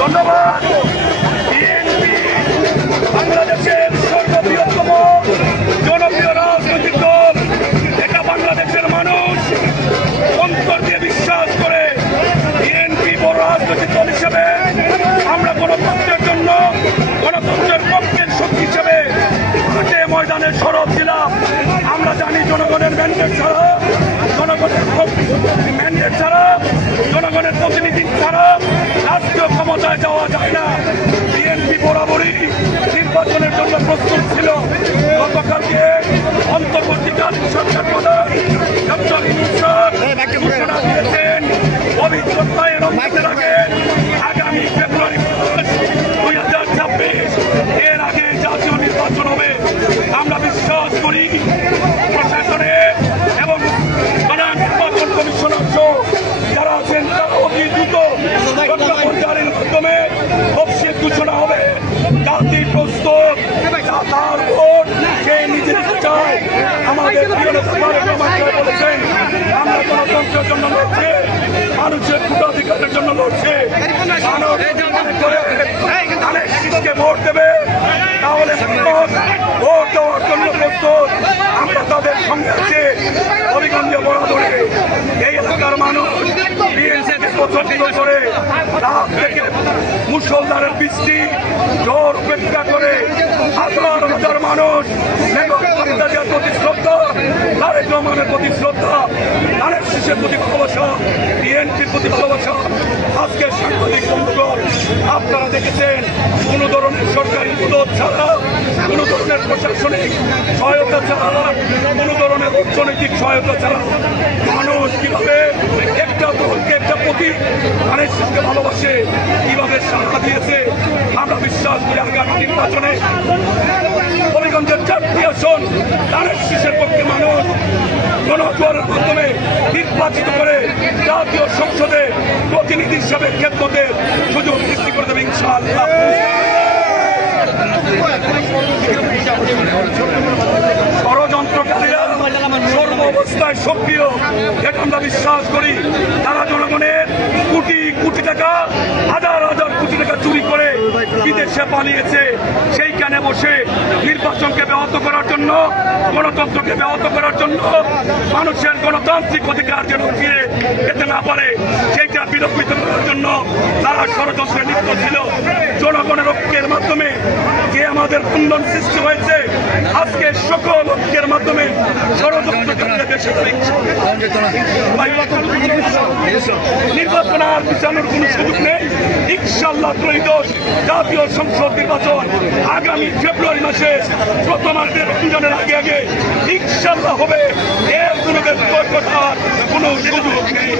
ধন্যবাদ। বিএনপি বাংলাদেশের সর্ববৃহত্তম জনপ্রিয় রাজনৈতিক দল। এটা বাংলাদেশের মানুষ অন্তর দিয়ে বিশ্বাস করে। বিএনপি বড় রাজনৈতিক দল হিসেবে আমরা গণতন্ত্রের জন্য, গণতন্ত্রের পক্ষের শক্তি হিসেবে মাঠে ময়দানে সরব ছিলাম। আমরা জানি জনগণের ম্যান্ডেট ছাড়া, জনগণের প্রতিনিধি ছাড়া রাষ্ট্রীয় ক্ষমতায় যাওয়া যায় না। বিএনপি বরাবরই নির্বাচনের জন্য প্রস্তুত ছিল। গতকালকে অন্তর্বর্তীকালীন সরকার প্রধান ডক্টর ইউনূস ঘোষণা দিয়েছেন অভিজ্ঞতায় রমজানের আগে আগামী ফেব্রুয়ারি 2026 এর আগে জাতীয় নির্বাচন হবে। আমরা বিশ্বাস করি প্রশাসনে এবং প্রধান নির্বাচন কমিশনার সহ যারা আছেন তারা অতি দ্রুত প্রজ্ঞাপনজারির মাধ্যমে অবশ্যই ঘোষণা হবে। জাতি প্রস্তুত, তার ভোট সে নিজে চায়। আমাদের প্রিয় নেতা তারেক রহমান বলেছেন আমরা গণতন্ত্রের জন্য লড়ছে, মানুষের ভোটাধিকারের জন্য লড়ছে। ধানের ভোট দেবে তাহলে ভোট দেওয়ার জন্য প্রস্তুত। আমরা তাদের সঙ্গে আছে। হবিগঞ্জে বরাবরে এই এলাকার মানুষ বিএনপিকে পছন্দ করে রাত থেকে মুষলধারের বৃষ্টি ঝড় উপেক্ষা করে হাজার হাজার মানুষ প্রতি শ্রদ্ধা, তারেক রহমানের প্রতি শ্রদ্ধা, ধানের শীষের প্রতি ভালোবাসা, বিএনপির প্রতি ভালোবাসা। আজকে সাংবাদিক বন্ধুগণ আপনারা দেখেছেন কোন ধরনের সরকারি মদত ছাড়া, কোন ধরনের প্রশাসনিক সহায়তা ছাড়া, কোন ধরনের অর্থনৈতিক সহায়তা ছাড়া মানুষ কিভাবে একটা দলকে, একটা প্রতীক ধানের সঙ্গে ভালোবাসে, কিভাবে সাড়া দিয়েছে। আমরা বিশ্বাস করি আগামী নির্বাচনে হবিগঞ্জের 4টি আসন ধানের শীষের পক্ষে মানুষ গণজোয়ারের মাধ্যমে নির্বাচিত করে জাতীয় সংসদে প্রতিনিধি হিসাবে খেদমতের সুযোগ সৃষ্টি করে দেবে ইনশাআল্লাহ। ষড়যন্ত্রকারীরা সর্ব অবস্থায় সক্রিয়, এটা আমরা বিশ্বাস করি। তারা জনগণের কোটি কোটি টাকা, হাজার হাজার কোটি টাকা চুরি করে বিদেশে পালিয়েছে। সেইখানে বসে নির্বাচনকে ব্যাহত করার জন্য, গণতন্ত্রকে ব্যাহত করার জন্য, মানুষের গণতান্ত্রিক অধিকার যেন ফিরে যেতে না পারে সেইটা বিলম্বিত করার জন্য তারা ষড়যন্ত্রে লিপ্ত ছিল। জনগণের ঐক্যের মাধ্যমে যে আমাদের বন্ধন সৃষ্টি হয়েছে, আজকে সকল ঐক্যের মাধ্যমে ষড়যন্ত্রকারীরা দেশে নির্বাচন আর পিছানোর কোন সুযোগ নেই। ইনশাআল্লাহ ত্রয়োদশ জাতীয় সংসদ নির্বাচন আগামী ফেব্রুয়ারি মাসে প্রথমার্ধে রমজানের আগে আগে ইনশাআল্লাহ হবে। এর কোনো সুযোগ নেই।